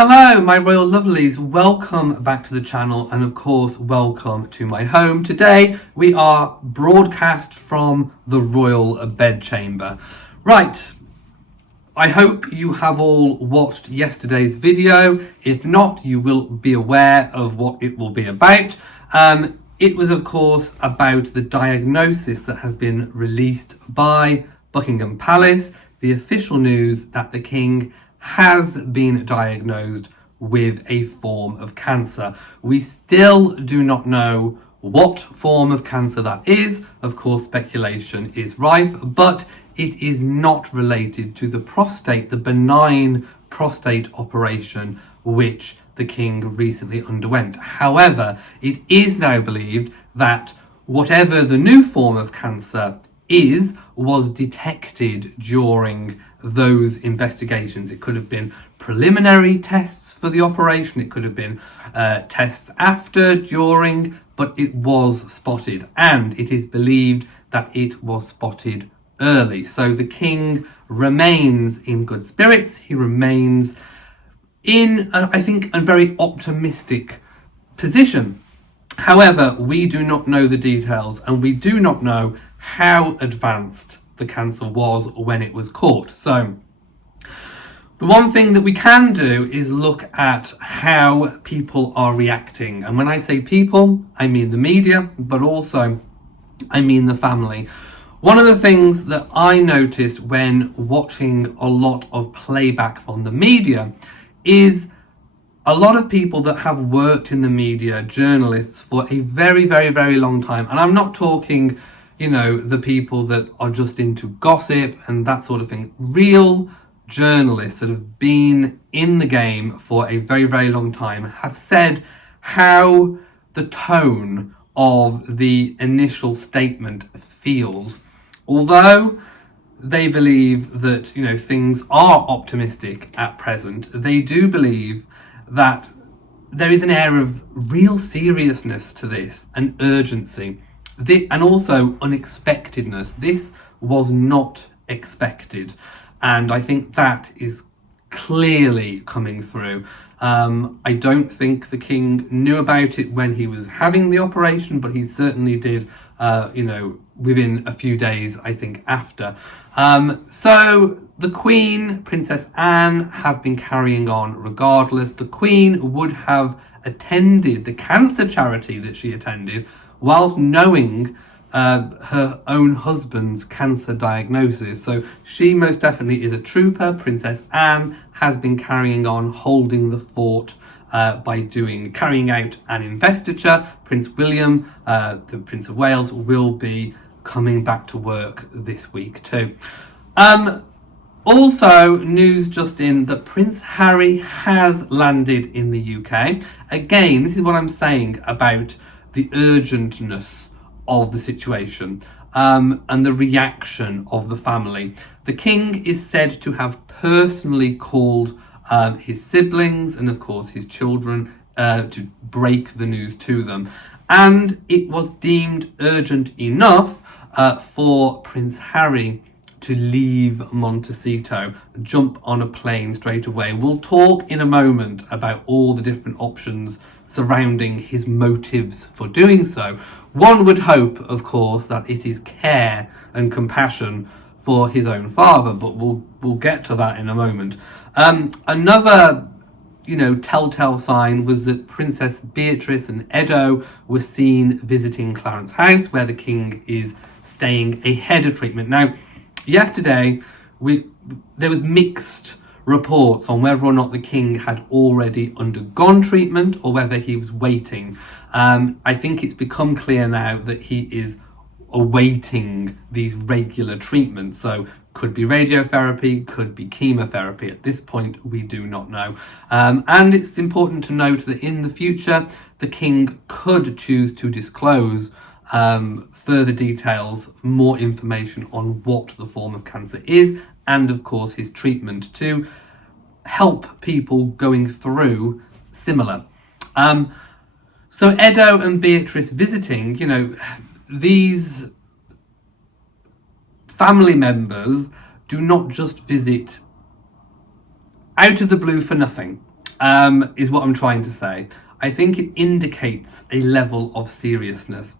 Hello my royal lovelies, welcome back to the channel and of course welcome to my home. Today we are broadcast from the royal bedchamber. Right, I hope you have all watched yesterday's video. If not, you will be aware of what it will be about. It was of course about the diagnosis that has been released by Buckingham Palace, the official news that the King has been diagnosed with a form of cancer. We still do not know what form of cancer that is. Of course, speculation is rife, but it is not related to the prostate, the benign prostate operation which the King recently underwent. However, it is now believed that whatever the new form of cancer was detected during those investigations. It could have been preliminary tests for the operation, it could have been tests after, during, but it was spotted, and it is believed that it was spotted early. So the King remains in good spirits. He remains in, I think, a very optimistic position. However, we do not know the details, and we do not know how advanced the cancer was when it was caught. So the one thing that we can do is look at how people are reacting. And when I say people, I mean the media, but also I mean the family. One of the things that I noticed when watching a lot of playback from the media is a lot of people that have worked in the media, journalists, for a very, very, very long time. And I'm not talking, you know, the people that are just into gossip and that sort of thing. Real journalists that have been in the game for a very, very long time have said how the tone of the initial statement feels. Although they believe that, you know, things are optimistic at present, they do believe that there is an air of real seriousness to this, and urgency, and also unexpectedness. This was not expected, and I think that is clearly coming through. I don't think the King knew about it when he was having the operation, but he certainly did, within a few days, I think, after. So the Queen, Princess Anne, have been carrying on regardless. The Queen would have attended the cancer charity that she attended whilst knowing her own husband's cancer diagnosis. So she most definitely is a trooper. Princess Anne has been carrying on, holding the fort by carrying out an investiture. Prince William, the Prince of Wales, will be coming back to work this week too. Also, news just in that Prince Harry has landed in the UK. Again, this is what I'm saying about the urgentness of the situation and the reaction of the family. The King is said to have personally called his siblings and of course his children to break the news to them. And it was deemed urgent enough for Prince Harry to leave Montecito, jump on a plane straight away. We'll talk in a moment about all the different options surrounding his motives for doing so. One would hope, of course, that it is care and compassion for his own father, but we'll get to that in a moment. Another telltale sign was that Princess Beatrice and Edo were seen visiting Clarence House, where the King is staying ahead of treatment. Now, yesterday, there was mixed reports on whether or not the King had already undergone treatment or whether he was waiting. I think it's become clear now that he is awaiting these regular treatments. So could be radiotherapy, could be chemotherapy. At this point, we do not know. And it's important to note that in the future, the King could choose to disclose further details, more information on what the form of cancer is, and of course his treatment, to help people going through similar. So Edo and Beatrice visiting, these family members do not just visit out of the blue for nothing. is what I'm trying to say. I think it indicates a level of seriousness.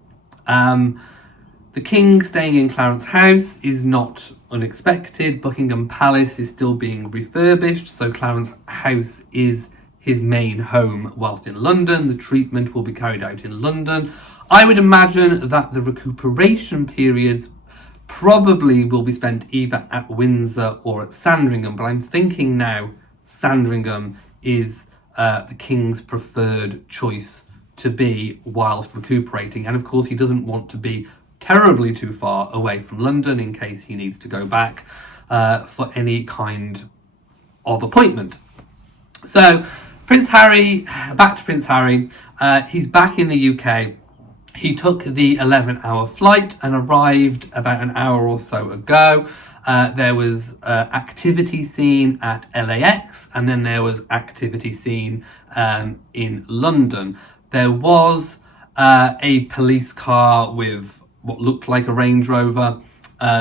The king staying in Clarence House is not unexpected. Buckingham Palace is still being refurbished, so Clarence House is his main home whilst in London. The treatment will be carried out in London. I would imagine that the recuperation periods probably will be spent either at Windsor or at Sandringham, but I'm thinking now Sandringham is the king's preferred choice to be whilst recuperating. And of course, he doesn't want to be terribly too far away from London in case he needs to go back for any kind of appointment. So Prince Harry, back to Prince Harry, he's back in the UK. He took the 11-hour flight and arrived about an hour or so ago. There was activity seen at LAX, and then there was activity seen in London. There was a police car with what looked like a Range Rover.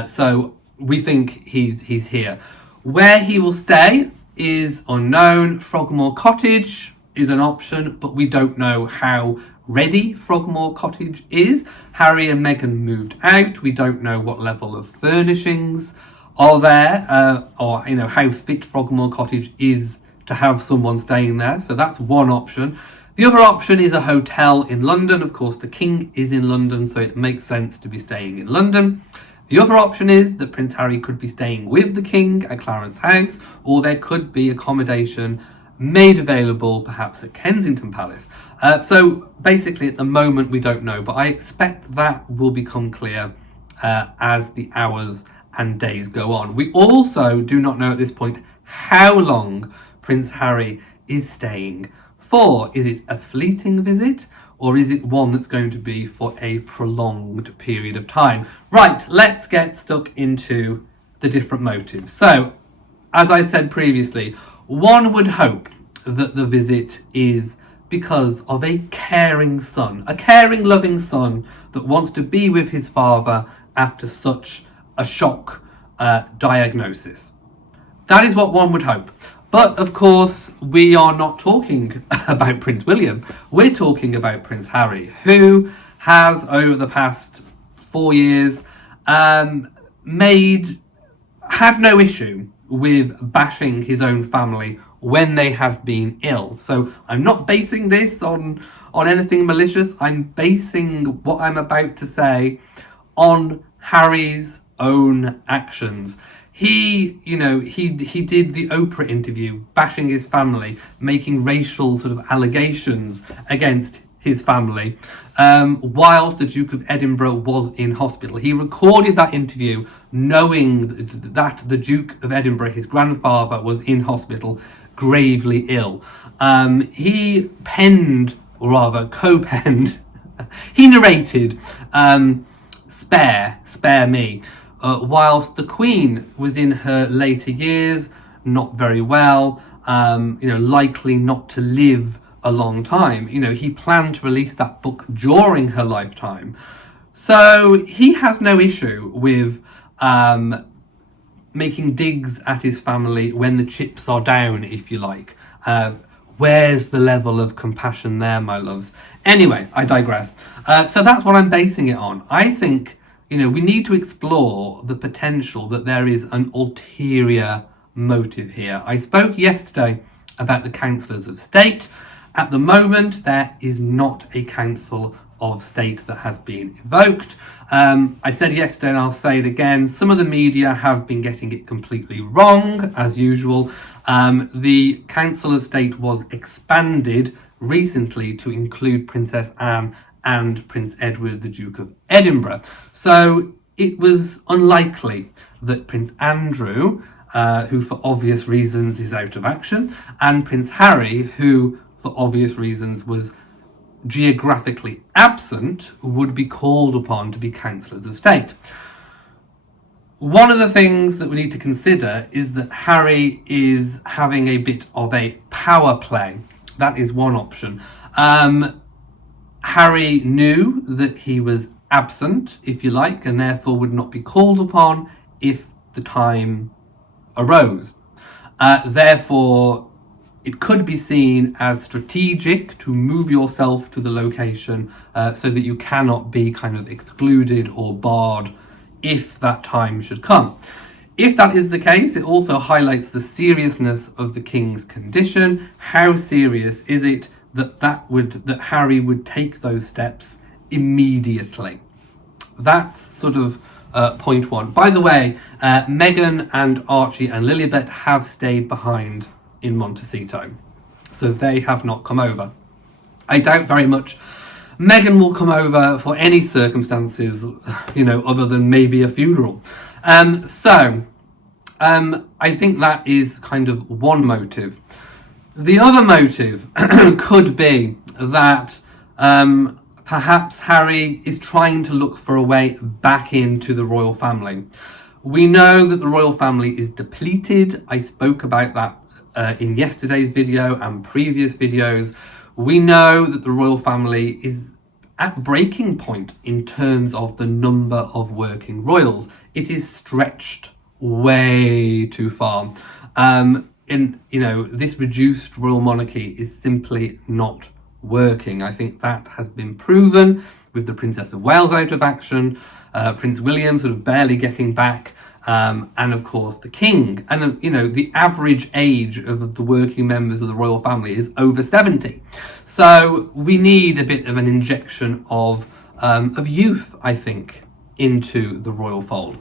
So we think he's here. Where he will stay is unknown. Frogmore Cottage is an option, but we don't know how ready Frogmore Cottage is. Harry and Meghan moved out. We don't know what level of furnishings are there, or how fit Frogmore Cottage is to have someone staying there. So that's one option. The other option is a hotel in London. Of course, the king is in London, so it makes sense to be staying in London. The other option is that Prince Harry could be staying with the king at Clarence House, or there could be accommodation made available perhaps at Kensington Palace. So basically at the moment we don't know, but I expect that will become clear as the hours and days go on. We also do not know at this point how long Prince Harry is staying for. Is it a fleeting visit, or is it one that's going to be for a prolonged period of time? Right, let's get stuck into the different motives. So, as I said previously, one would hope that the visit is because of a caring son, a caring, loving son that wants to be with his father after such a shock diagnosis. That is what one would hope. But of course, we are not talking about Prince William. We're talking about Prince Harry, who has, over the past 4 years, had no issue with bashing his own family when they have been ill. So I'm not basing this on anything malicious. I'm basing what I'm about to say on Harry's own actions. He did the Oprah interview bashing his family, making racial sort of allegations against his family, whilst the Duke of Edinburgh was in hospital. He recorded that interview knowing that the Duke of Edinburgh, his grandfather, was in hospital, gravely ill. He penned, or rather co-penned, he narrated Spare Me, whilst the Queen was in her later years, not very well, likely not to live a long time. He planned to release that book during her lifetime. So he has no issue with making digs at his family when the chips are down, if you like. Where's the level of compassion there, my loves? Anyway, I digress. So that's what I'm basing it on. I think we need to explore the potential that there is an ulterior motive here. I spoke yesterday about the councillors of state. At the moment, there is not a council of state that has been evoked. I said yesterday, and I'll say it again, some of the media have been getting it completely wrong, as usual. The council of state was expanded recently to include Princess Anne and Prince Edward, the Duke of Edinburgh. So it was unlikely that Prince Andrew, who for obvious reasons is out of action, and Prince Harry, who for obvious reasons was geographically absent, would be called upon to be councillors of state. One of the things that we need to consider is that Harry is having a bit of a power play. That is one option. Harry knew that he was absent, if you like, and therefore would not be called upon if the time arose. Therefore, it could be seen as strategic to move yourself to the location so that you cannot be kind of excluded or barred if that time should come. If that is the case, it also highlights the seriousness of the king's condition. How serious is it that Harry would take those steps immediately? That's sort of point one. By the way, Meghan and Archie and Lilibet have stayed behind in Montecito, so they have not come over. I doubt very much Meghan will come over for any circumstances, other than maybe a funeral. I think that is kind of one motive. The other motive could be that perhaps Harry is trying to look for a way back into the royal family. We know that the royal family is depleted. I spoke about that in yesterday's video and previous videos. We know that the royal family is at breaking point in terms of the number of working royals. It is stretched way too far. This reduced royal monarchy is simply not working. I think that has been proven with the Princess of Wales out of action, Prince William sort of barely getting back, and of course the King. And the average age of the working members of the royal family is over 70. So we need a bit of an injection of youth, I think, into the royal fold.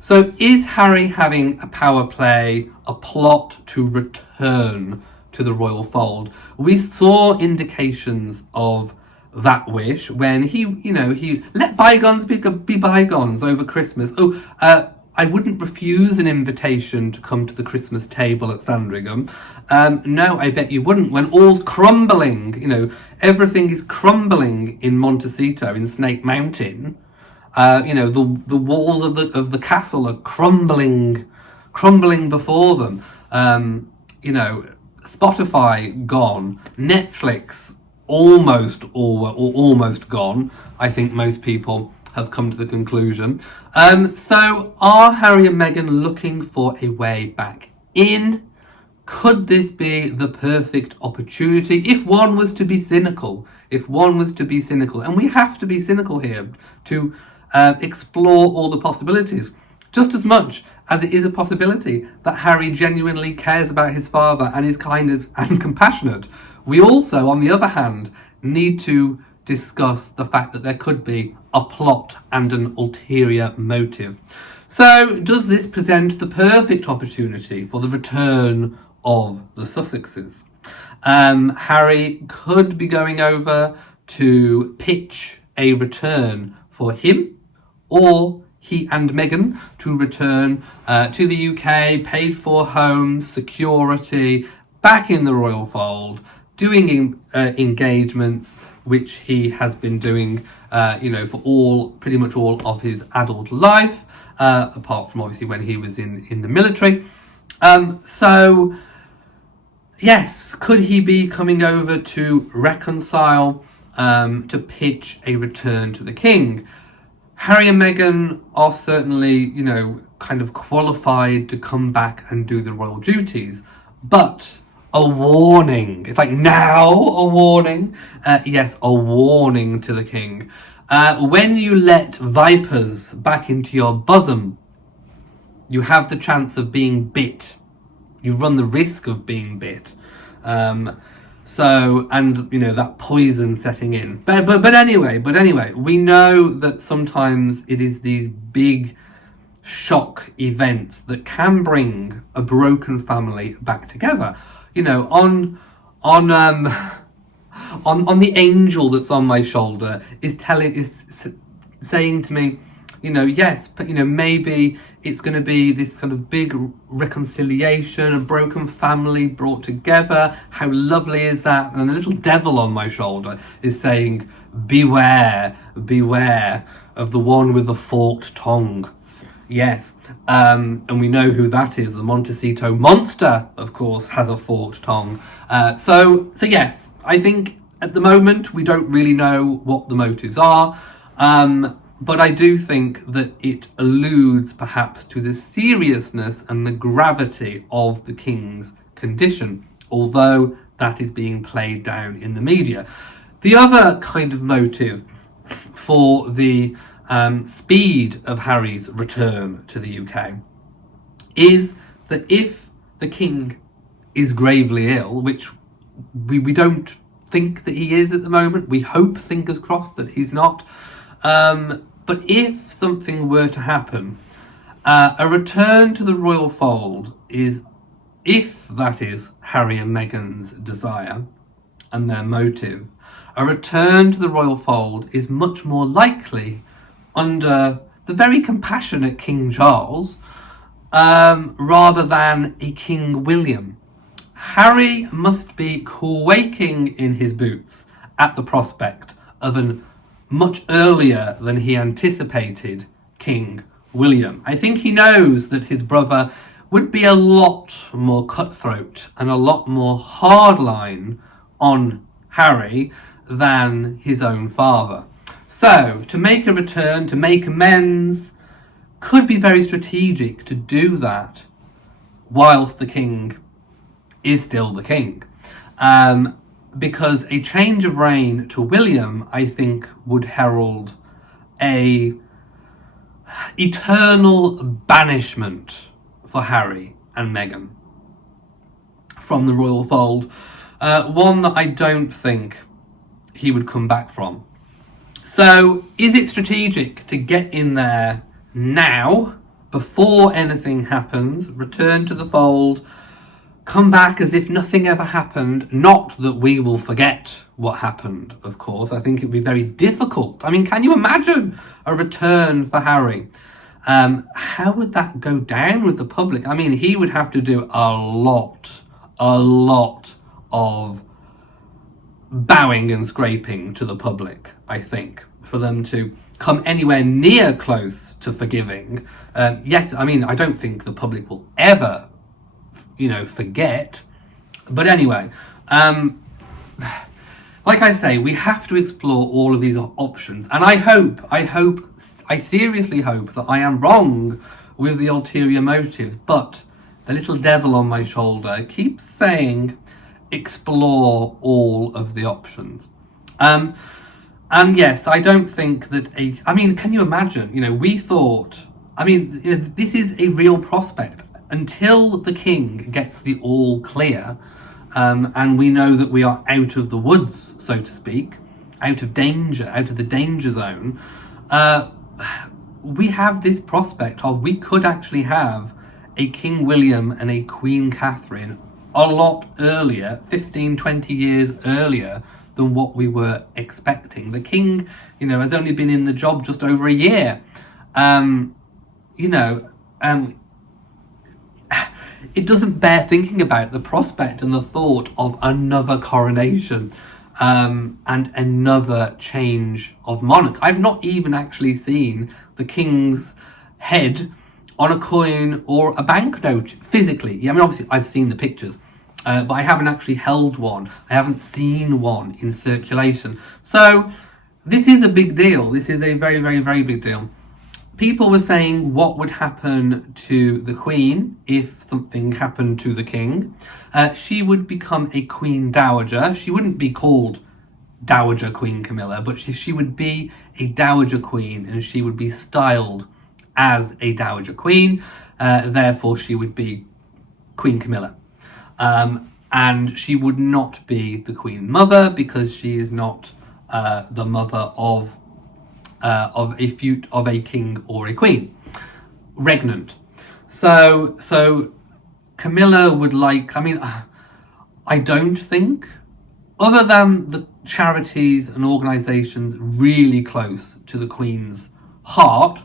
So is Harry having a power play, a plot to return to the royal fold? We saw indications of that wish when he let bygones be bygones over Christmas. I wouldn't refuse an invitation to come to the Christmas table at Sandringham. No, I bet you wouldn't. When all's crumbling, everything is crumbling in Montecito, in Snake Mountain. The walls of the castle are crumbling before them. Spotify gone, Netflix almost gone. I think most people have come to the conclusion. So are Harry and Meghan looking for a way back in? Could this be the perfect opportunity? If one was to be cynical, and we have to be cynical here to explore all the possibilities, just as much as it is a possibility that Harry genuinely cares about his father and is kind and compassionate. We also, on the other hand, need to discuss the fact that there could be a plot and an ulterior motive. So, does this present the perfect opportunity for the return of the Sussexes? Harry could be going over to pitch a return for him, or he and Meghan to return to the UK, paid for home, security, back in the royal fold, doing engagements, which he has been doing, for pretty much all of his adult life, apart from obviously when he was in the military. So, yes, could he be coming over to reconcile, to pitch a return to the king? Harry and Meghan are certainly, kind of qualified to come back and do the royal duties, but a warning. It's like now a warning. Yes, a warning to the king. When you let vipers back into your bosom, you have the chance of being bit. You run the risk of being bit. That poison setting in. But anyway, we know that sometimes it is these big shock events that can bring a broken family back together. On the angel that's on my shoulder is saying to me, yes, but maybe it's going to be this kind of big reconciliation, a broken family brought together. How lovely is that? And the little devil on my shoulder is saying, beware of the one with the forked tongue. Yes, and we know who that is. The Montecito monster, of course, has a forked tongue. So yes, I think at the moment we don't really know what the motives are. But I do think that it alludes perhaps to the seriousness and the gravity of the king's condition. although that is being played down in the media. The other kind of motive for the speed of Harry's return to the UK is that if the king is gravely ill, which we don't think that he is at the moment, we hope, fingers crossed, that he's not, but if something were to happen, a return to the royal fold is, if that is Harry and Meghan's desire and their motive, a return to the royal fold is much more likely under the very compassionate King Charles, rather than a King William. Harry must be quaking in his boots at the prospect of a much earlier than he anticipated King William. I think he knows that his brother would be a lot more cutthroat and a lot more hardline on Harry than his own father. So, to make a return, to make amends, could be very strategic to do that whilst the king is still the king. Because a change of reign to William, I think, would herald a eternal banishment for Harry and Meghan from the royal fold. One that I don't think he would come back from. So, is it strategic to get in there now, before anything happens, return to the fold, come back as if nothing ever happened? Not that we will forget what happened, of course. I think it would be very difficult. I mean, can you imagine a return for Harry? How would that go down with the public? I mean, he would have to do a lot of bowing and scraping to the public, I think, for them to come anywhere near close to forgiving. Yes, I mean, I don't think the public will ever, forget. But anyway, like I say, we have to explore all of these options. And I seriously hope that I am wrong with the ulterior motives, but the little devil on my shoulder keeps saying, explore all of the options. And yes, I don't think that can you imagine, we thought, this is a real prospect until the king gets the all clear, and we know that we are out of the woods, so to speak, out of danger, out of the danger zone. We have this prospect of, we could actually have a King William and a Queen Catherine a lot earlier, 15, 20 years earlier than what we were expecting. The king, has only been in the job just over a year. It doesn't bear thinking about the prospect and the thought of another coronation, and another change of monarch. I've not even actually seen the king's head on a coin or a banknote physically. Obviously I've seen the pictures, but I haven't actually held one. I haven't seen one in circulation. So this is a big deal. This is a very, very, very big deal. People were saying what would happen to the Queen if something happened to the King. She would become a Queen Dowager. She wouldn't be called Dowager Queen Camilla, but she would be a Dowager Queen, and she would be styled as a Dowager Queen. Therefore, she would be Queen Camilla. And she would not be the Queen Mother, because she is not the mother of a king or a queen, regnant. So Camilla would I don't think, other than the charities and organisations really close to the Queen's heart,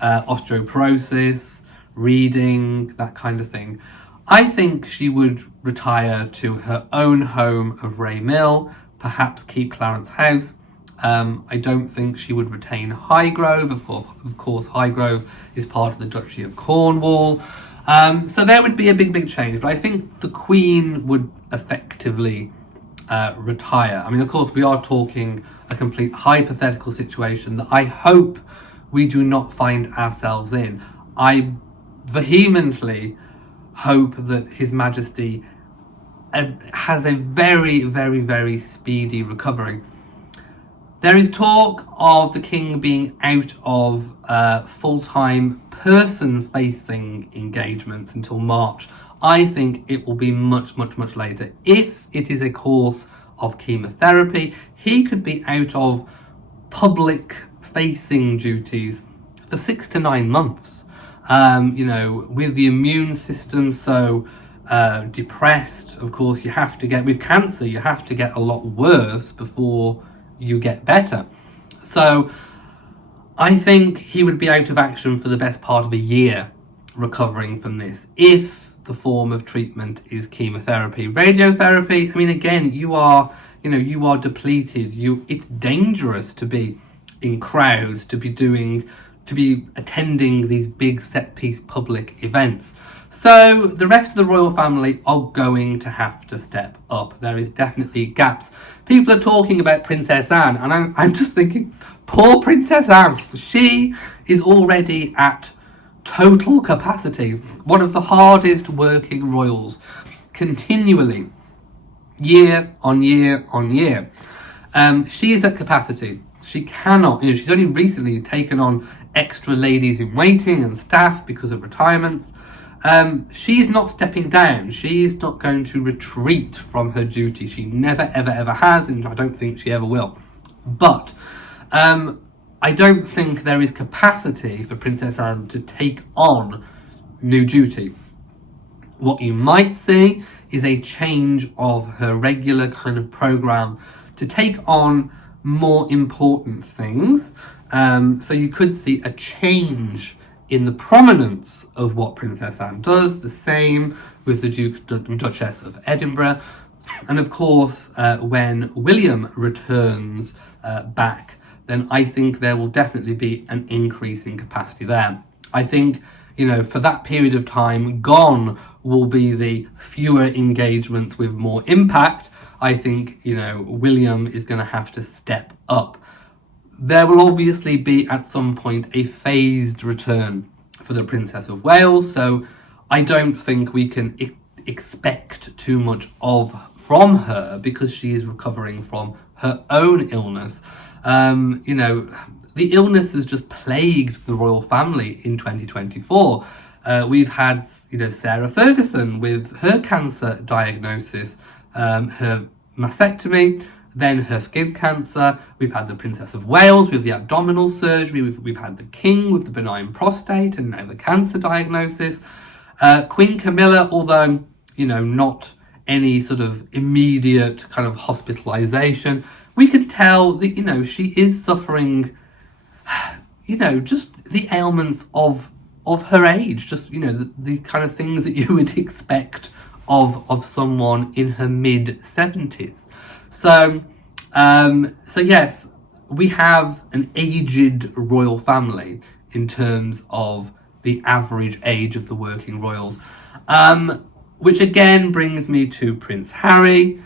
osteoporosis, reading, that kind of thing, I think she would retire to her own home of Ray Mill, perhaps keep Clarence House. I don't think she would retain Highgrove. Of course, Highgrove is part of the Duchy of Cornwall. So there would be a big, big change. But I think the Queen would effectively retire. Of course, we are talking a complete hypothetical situation that I hope we do not find ourselves in. I vehemently hope that His Majesty has a very, very, very speedy recovery. There is talk of the king being out of full-time person-facing engagements until March. I think it will be much, much, much later. If it is a course of chemotherapy, he could be out of public-facing duties for 6 to 9 months. With the immune system so depressed, of course, with cancer, you have to get a lot worse before you get better. So I think he would be out of action for the best part of a year recovering from this, if the form of treatment is chemotherapy. Radiotherapy, I mean, again, you are depleted. It's dangerous to be in crowds, to be attending these big set-piece public events. So the rest of the royal family are going to have to step up. There is definitely gaps. People are talking about Princess Anne, and I'm just thinking, poor Princess Anne. She is already at total capacity. One of the hardest working royals, continually, year on year on year. She is at capacity. She cannot, she's only recently taken on extra ladies in waiting and staff because of retirements. She's not stepping down. She's not going to retreat from her duty. She never, ever, ever has, and I don't think she ever will. But I don't think there is capacity for Princess Anne to take on new duty. What you might see is a change of her regular kind of programme to take on more important things. So you could see a change in the prominence of what Princess Anne does. The same with the Duke and Duchess of Edinburgh. And of course, when William returns back, then I think there will definitely be an increase in capacity there. I think, for that period of time, gone will be the fewer engagements with more impact. I think, William is going to have to step up. There will obviously be at some point a phased return for the Princess of Wales, so I don't think we can expect too much from her because she is recovering from her own illness. The illness has just plagued the royal family in 2024. We've had, Sarah Ferguson with her cancer diagnosis, her mastectomy, then her skin cancer. We've had the Princess of Wales with the abdominal surgery. We've had the King with the benign prostate and now the cancer diagnosis. Queen Camilla, although, not any sort of immediate kind of hospitalization, we can tell that, she is suffering, just the ailments of her age, just, the kind of things that you would expect of someone in her mid-70s. So yes, we have an aged royal family in terms of the average age of the working royals, which again brings me to Prince Harry.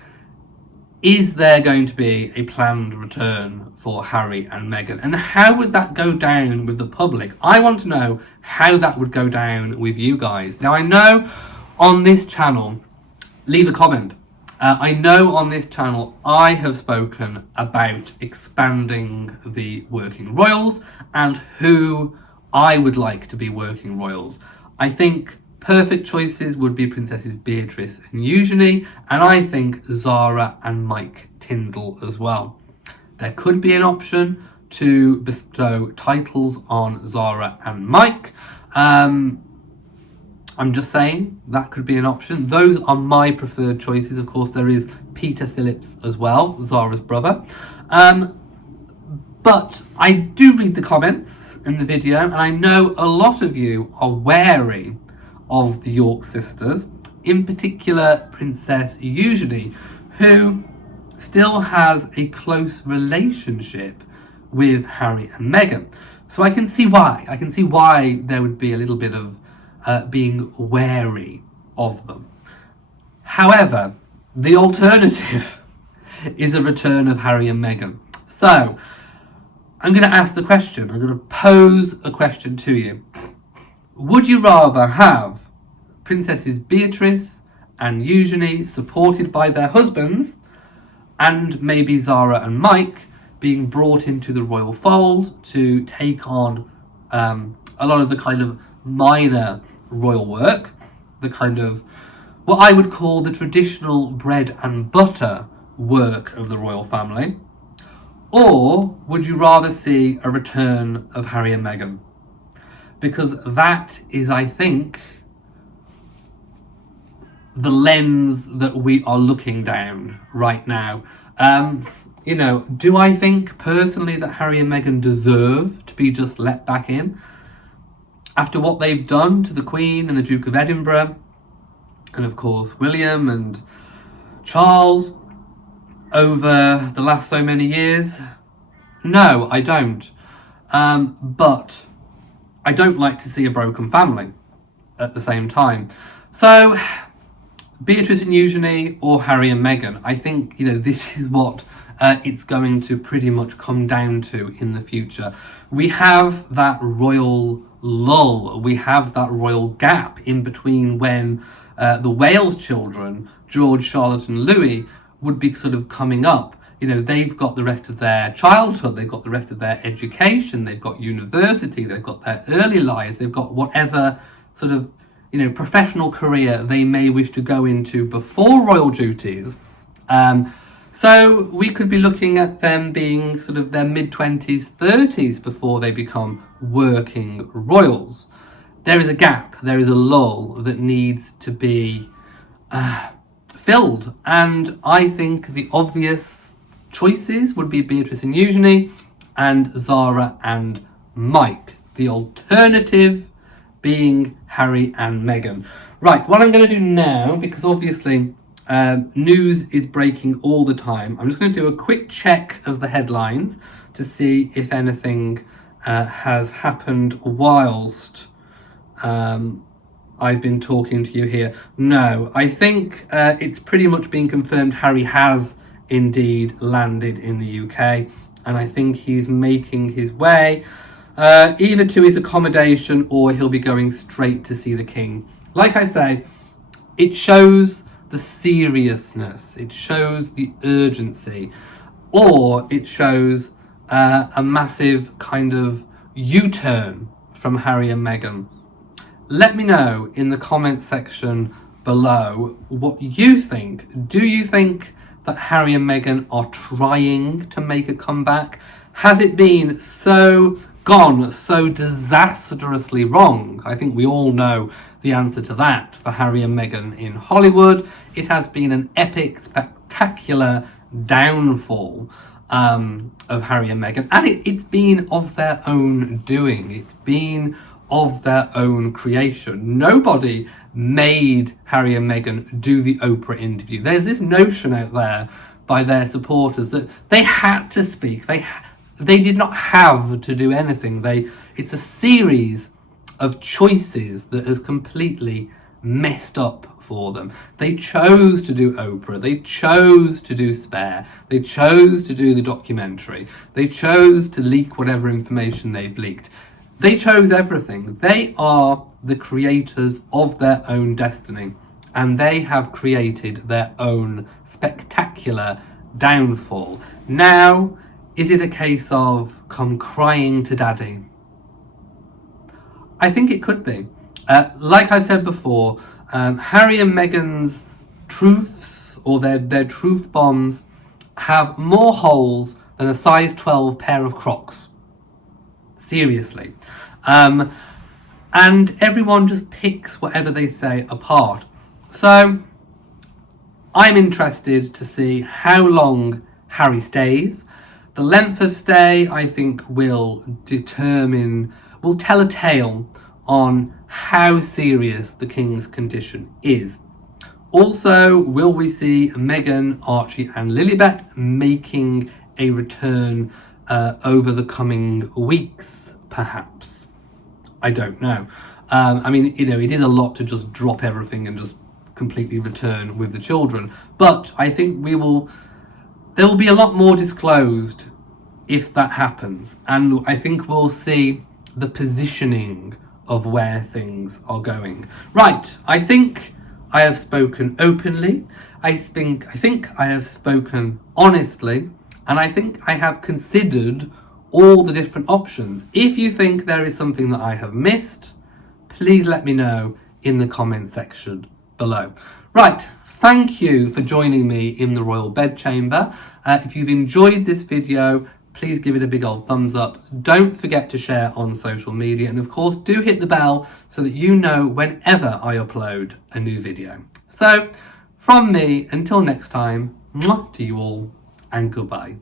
Is there going to be a planned return for Harry and Meghan? And how would that go down with the public? I want to know how that would go down with you guys. Now, I know on this channel, leave a comment. I know on this channel I have spoken about expanding the working royals and who I would like to be working royals. I think perfect choices would be Princesses Beatrice and Eugenie, and I think Zara and Mike Tyndall as well. There could be an option to bestow titles on Zara and Mike. I'm just saying that could be an option. Those are my preferred choices. Of course, there is Peter Phillips as well, Zara's brother. But I do read the comments in the video, and I know a lot of you are wary of the York sisters, in particular Princess Eugenie, who still has a close relationship with Harry and Meghan. So I can see why. I can see why there would be a little bit of being wary of them. However, the alternative is a return of Harry and Meghan. So I'm going to ask the question. I'm going to pose a question to you. Would you rather have Princesses Beatrice and Eugenie, supported by their husbands, and maybe Zara and Mike, being brought into the royal fold to take on a lot of the kind of minor royal work, the kind of what I would call the traditional bread and butter work of the royal family? Or would you rather see a return of Harry and Meghan? Because that is, I think, the lens that we are looking down right now. Do I think personally that Harry and Meghan deserve to be just let back in? After what they've done to the Queen and the Duke of Edinburgh, and of course William and Charles over the last so many years? No, I don't. But I don't like to see a broken family at the same time. So, Beatrice and Eugenie or Harry and Meghan, I think, this is what it's going to pretty much come down to in the future. We have that royal lull, we have that royal gap in between when the Wales children, George, Charlotte and Louis, would be sort of coming up. They've got the rest of their childhood, they've got the rest of their education, they've got university, they've got their early lives, they've got whatever sort of, professional career they may wish to go into before royal duties. So we could be looking at them being sort of their mid-20s, 30s before they become working royals. There is a gap, there is a lull that needs to be filled. And I think the obvious choices would be Beatrice and Eugenie and Zara and Mike. The alternative being Harry and Meghan. Right, what I'm going to do now, because obviously news is breaking all the time, I'm just going to do a quick check of the headlines to see if anything has happened whilst I've been talking to you here. No, I think it's pretty much been confirmed Harry has indeed landed in the UK, and I think he's making his way either to his accommodation or he'll be going straight to see the King. Like I say, it shows the seriousness, it shows the urgency, or it shows a massive kind of U-turn from Harry and Meghan. Let me know in the comment section below what you think. Do you think that Harry and Meghan are trying to make a comeback? Has it been gone so disastrously wrong? I think we all know the answer to that for Harry and Meghan in Hollywood. It has been an epic, spectacular downfall of Harry and Meghan, and it's been of their own doing. It's been of their own creation. Nobody made Harry and Meghan do the Oprah interview. There's this notion out there by their supporters that they had to speak. They did not have to do anything. It's a series of choices that has completely messed up for them. They chose to do Oprah. They chose to do Spare. They chose to do the documentary. They chose to leak whatever information they've leaked. They chose everything. They are the creators of their own destiny, and they have created their own spectacular downfall. Now, is it a case of come crying to daddy? I think it could be. Like I said before, Harry and Meghan's truths, or their truth bombs, have more holes than a size 12 pair of Crocs. Seriously. And everyone just picks whatever they say apart. So I'm interested to see how long Harry stays. The length of stay, I think, will tell a tale on how serious the King's condition is. Also, will we see Meghan, Archie and Lilibet making a return over the coming weeks, perhaps? I don't know. It is a lot to just drop everything and just completely return with the children. But I think there will be a lot more disclosed if that happens. And I think we'll see the positioning of where things are going. Right, I think I have spoken openly, I think I have spoken honestly, and I think I have considered all the different options. If you think there is something that I have missed, please let me know in the comment section below. Right, thank you for joining me in the royal bedchamber. If you've enjoyed this video, please give it a big old thumbs up. Don't forget to share on social media, and of course do hit the bell so that you know whenever I upload a new video. So from me, until next time, mwah to you all and goodbye.